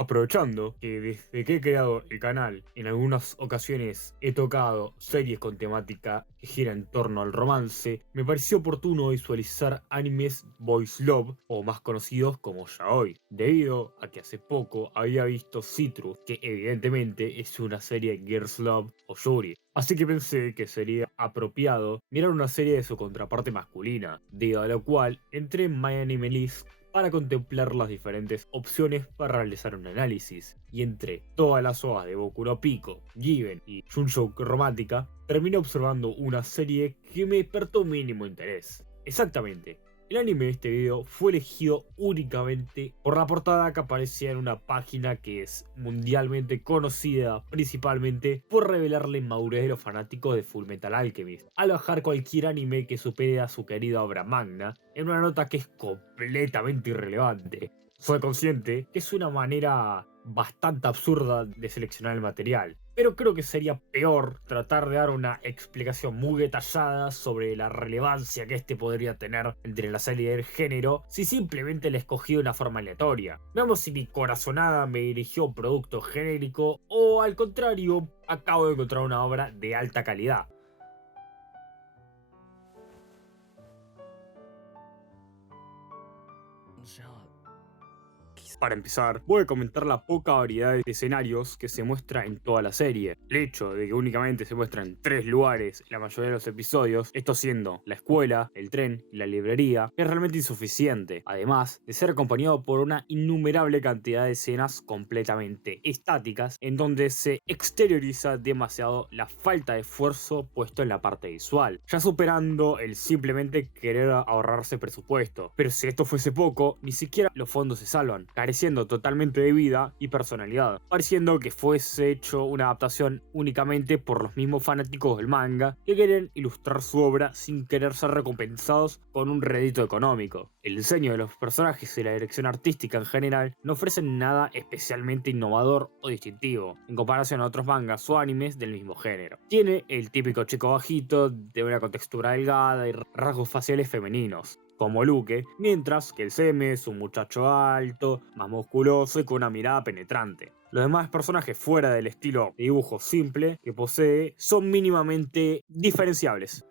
Aprovechando que desde que he creado el canal, en algunas ocasiones he tocado series con temática que gira en torno al romance, me pareció oportuno visualizar animes Boys Love, o más conocidos como yaoi, debido a que hace poco había visto Citrus, que evidentemente es una serie Girls Love o Yuri. Así que pensé que sería apropiado mirar una serie de su contraparte masculina, debido a lo cual entré en My Anime List para contemplar las diferentes opciones para realizar un análisis, y entre todas las OAS de Boku no Pico, Given y Junjo Romántica, terminé observando una serie que me despertó mínimo interés. Exactamente, el anime de este video fue elegido únicamente por la portada que aparecía en una página que es mundialmente conocida principalmente por revelar la inmadurez de los fanáticos de Fullmetal Alchemist, al bajar cualquier anime que supere a su querida obra magna en una nota que es completamente irrelevante. Soy consciente que es una manera bastante absurda de seleccionar el material, pero creo que sería peor tratar de dar una explicación muy detallada sobre la relevancia que este podría tener entre la serie del género si simplemente la escogí de una forma aleatoria. Veamos si mi corazonada me dirigió a un producto genérico o al contrario, acabo de encontrar una obra de alta calidad. Para empezar, voy a comentar la poca variedad de escenarios que se muestra en toda la serie. El hecho de que únicamente se muestran 3 lugares en la mayoría de los episodios, esto siendo la escuela, el tren y la librería, es realmente insuficiente, además de ser acompañado por una innumerable cantidad de escenas completamente estáticas en donde se exterioriza demasiado la falta de esfuerzo puesto en la parte visual, ya superando el simplemente querer ahorrarse presupuesto. Pero si esto fuese poco, ni siquiera los fondos se salvan, careciendo totalmente de vida y personalidad, pareciendo que fuese hecho una adaptación únicamente por los mismos fanáticos del manga que quieren ilustrar su obra sin querer ser recompensados con un rédito económico. El diseño de los personajes y la dirección artística en general no ofrecen nada especialmente innovador o distintivo en comparación a otros mangas o animes del mismo género. Tiene el típico chico bajito de una contextura delgada y rasgos faciales femeninos, como Luke, mientras que el Seme es un muchacho alto, más musculoso y con una mirada penetrante. Los demás personajes fuera del estilo de dibujo simple que posee son mínimamente diferenciables.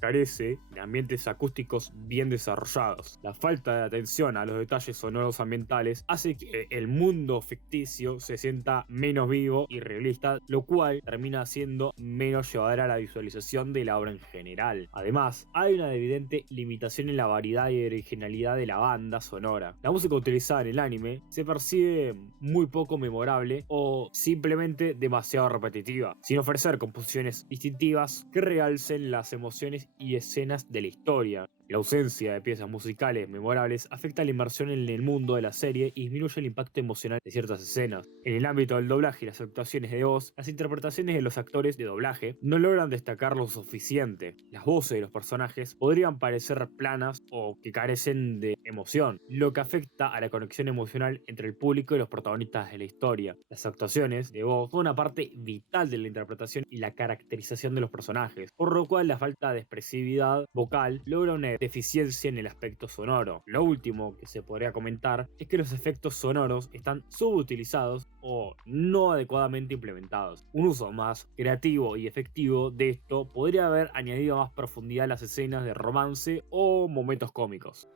Carece de ambientes acústicos bien desarrollados. La falta de atención a los detalles sonoros ambientales hace que el mundo ficticio se sienta menos vivo y realista, lo cual termina siendo menos llevadera a la visualización de la obra en general. Además, hay una evidente limitación en la variedad y originalidad de la banda sonora. La música utilizada en el anime se percibe muy poco memorable o simplemente demasiado repetitiva, sin ofrecer composiciones distintivas que realcen las emociones y escenas de la historia. La ausencia de piezas musicales memorables afecta la inmersión en el mundo de la serie y disminuye el impacto emocional de ciertas escenas. En el ámbito del doblaje y las actuaciones de voz, las interpretaciones de los actores de doblaje no logran destacar lo suficiente. Las voces de los personajes podrían parecer planas o que carecen de emoción, lo que afecta a la conexión emocional entre el público y los protagonistas de la historia. Las actuaciones de voz son una parte vital de la interpretación y la caracterización de los personajes, por lo cual la falta de expresividad vocal logra una deficiencia en el aspecto sonoro. Lo último que se podría comentar es que los efectos sonoros están subutilizados o no adecuadamente implementados. Un uso más creativo y efectivo de esto podría haber añadido más profundidad a las escenas de romance o momentos cómicos.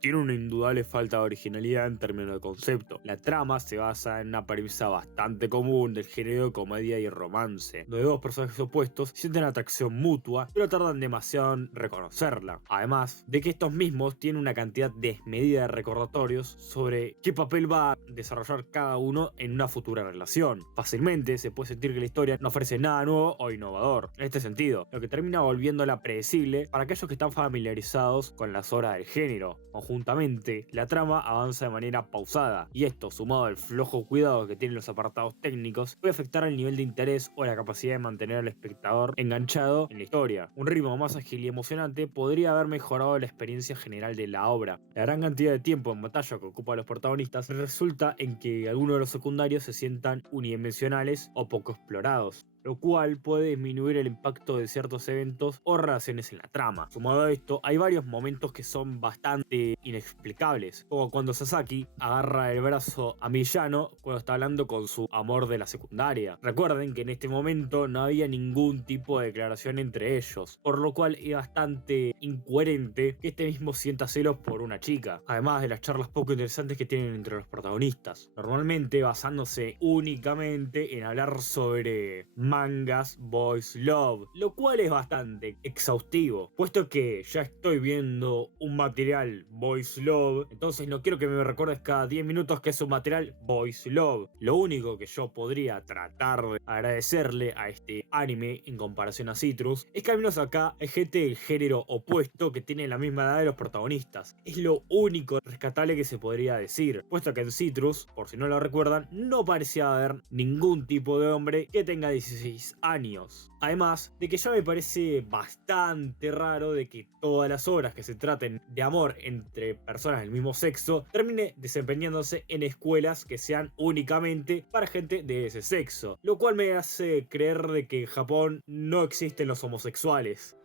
Tiene una indudable falta de originalidad en términos de concepto. La trama se basa en una premisa bastante común del género de comedia y romance, donde dos personajes opuestos sienten atracción mutua, pero tardan demasiado en reconocerla. Además de que estos mismos tienen una cantidad desmedida de recordatorios sobre qué papel va a desarrollar cada uno en una futura relación. Fácilmente se puede sentir que la historia no ofrece nada nuevo o innovador. En este sentido, lo que termina volviéndola predecible para aquellos que están familiarizados con las obras del género, conjuntamente conjuntamente, la trama avanza de manera pausada, y esto, sumado al flojo cuidado que tienen los apartados técnicos, puede afectar al nivel de interés o la capacidad de mantener al espectador enganchado en la historia. Un ritmo más ágil y emocionante podría haber mejorado la experiencia general de la obra. La gran cantidad de tiempo en batalla que ocupan los protagonistas resulta en que algunos de los secundarios se sientan unidimensionales o poco explorados, lo cual puede disminuir el impacto de ciertos eventos o relaciones en la trama. Sumado a esto, hay varios momentos que son bastante inexplicables, como cuando Sasaki agarra el brazo a Miyano cuando está hablando con su amor de la secundaria. Recuerden que en este momento no había ningún tipo de declaración entre ellos, por lo cual es bastante incoherente que este mismo sienta celos por una chica, además de las charlas poco interesantes que tienen entre los protagonistas, normalmente basándose únicamente en hablar sobre mangas boys love, lo cual es bastante exhaustivo, puesto que ya estoy viendo un material boys love, entonces no quiero que me recuerdes cada 10 minutos que es un material boys love. Lo único que yo podría tratar de agradecerle a este anime en comparación a Citrus es que al menos acá hay gente del género opuesto que tiene la misma edad de los protagonistas. Es lo único rescatable que se podría decir, puesto que en Citrus, por si no lo recuerdan, no parecía haber ningún tipo de hombre que tenga 16 años. Además de que ya me parece bastante raro de que todas las obras que se traten de amor entre personas del mismo sexo termine desempeñándose en escuelas que sean únicamente para gente de ese sexo, lo cual me hace creer de que en Japón no existen los homosexuales.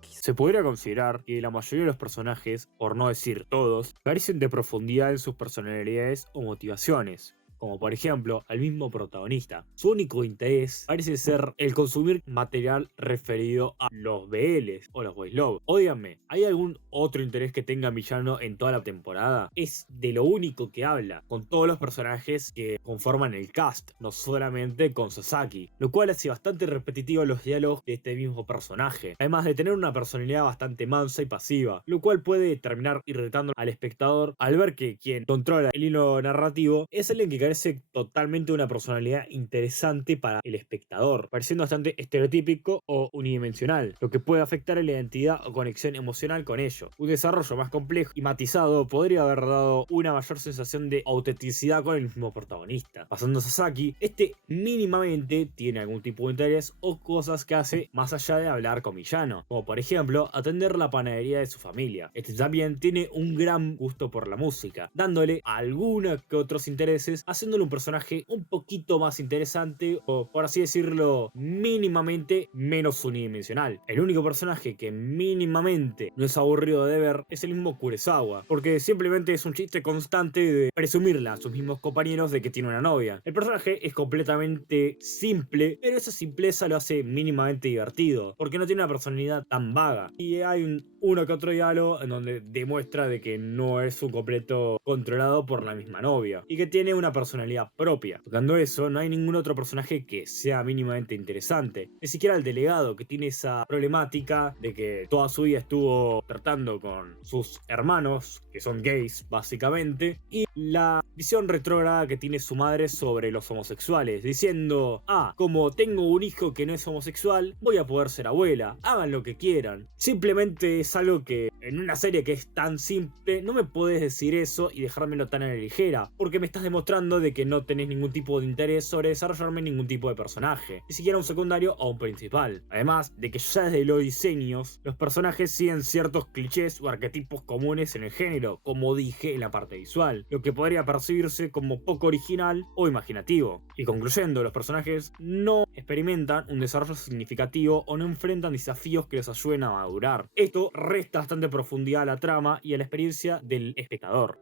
Se podría considerar que la mayoría de los personajes, por no decir todos, carecen de profundidad en sus personalidades o motivaciones, como por ejemplo al mismo protagonista. Su único interés parece ser el consumir material referido a los BLs o los boys love. Óiganme, ¿hay algún otro interés que tenga Miyano en toda la temporada? Es de lo único que habla, con todos los personajes que conforman el cast, no solamente con Sasaki, lo cual hace bastante repetitivo los diálogos de este mismo personaje, además de tener una personalidad bastante mansa y pasiva, lo cual puede terminar irritando al espectador al ver que quien controla el hilo narrativo es alguien que carece totalmente de una personalidad interesante para el espectador, pareciendo bastante estereotípico o unidimensional, lo que puede afectar a la identidad o conexión emocional con ello. Un desarrollo más complejo y matizado podría haber dado una mayor sensación de autenticidad con el mismo protagonista. Pasando a Sasaki, este mínimamente tiene algún tipo de interés o cosas que hace más allá de hablar con Miyano, como por ejemplo atender la panadería de su familia. Este también tiene un gran gusto por la música, dándole algunos que otros intereses, haciéndole un personaje un poquito más interesante o, por así decirlo, mínimamente menos unidimensional. El único personaje que mínimamente no es aburrido de ver es el mismo Kuresawa, porque simplemente es un chiste constante de presumirle a sus mismos compañeros de que tiene una novia. El personaje es completamente simple, pero esa simpleza lo hace mínimamente divertido, porque no tiene una personalidad tan vaga. Y hay uno que otro diálogo en donde demuestra de que no es un completo controlado por la misma novia, y que tiene una personalidad propia. Tocando eso, no hay ningún otro personaje que sea mínimamente interesante. Ni siquiera el delegado, que tiene esa problemática de que toda su vida estuvo tratando con sus hermanos, que son gays básicamente, y la visión retrógrada que tiene su madre sobre los homosexuales, diciendo: ah, como tengo un hijo que no es homosexual, voy a poder ser abuela, hagan lo que quieran. Simplemente es algo que en una serie que es tan simple no me podés decir eso y dejármelo tan a la ligera, porque me estás demostrando de que no tenés ningún tipo de interés sobre desarrollarme ningún tipo de personaje, ni siquiera un secundario o un principal. Además de que ya desde los diseños, los personajes siguen ciertos clichés o arquetipos comunes en el género, como dije en la parte visual, lo que podría percibirse como poco original o imaginativo. Y concluyendo, los personajes no experimentan un desarrollo significativo o no enfrentan desafíos que les ayuden a madurar. Esto resta bastante profundidad a la trama y a la experiencia del espectador.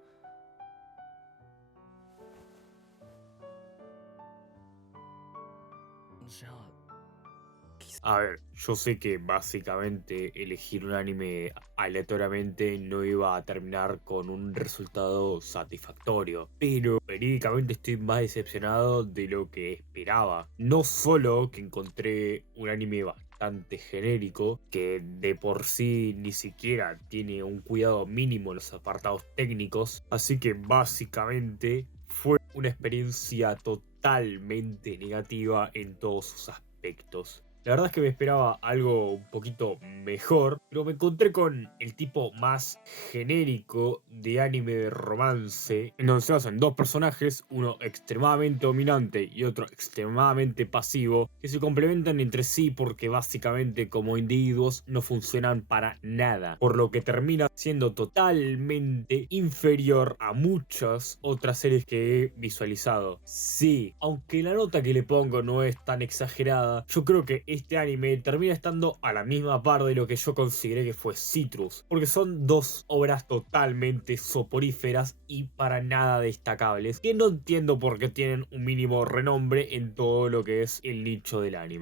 A ver, yo sé que básicamente elegir un anime aleatoriamente no iba a terminar con un resultado satisfactorio, pero verídicamente estoy más decepcionado de lo que esperaba. No solo que encontré un anime bastante genérico, que de por sí ni siquiera tiene un cuidado mínimo en los apartados técnicos, así que básicamente fue una experiencia totalmente negativa en todos sus aspectos. aspectos. La verdad es que me esperaba algo un poquito mejor, pero me encontré con el tipo más genérico de anime de romance, en donde se basan dos personajes, uno extremadamente dominante y otro extremadamente pasivo, que se complementan entre sí porque básicamente como individuos no funcionan para nada, por lo que termina siendo totalmente inferior a muchas otras series que he visualizado. Sí, aunque la nota que le pongo no es tan exagerada, yo creo que este anime termina estando a la misma par de lo que yo consideré que fue Citrus, porque son dos obras totalmente soporíferas y para nada destacables, que no entiendo por qué tienen un mínimo renombre en todo lo que es el nicho del anime.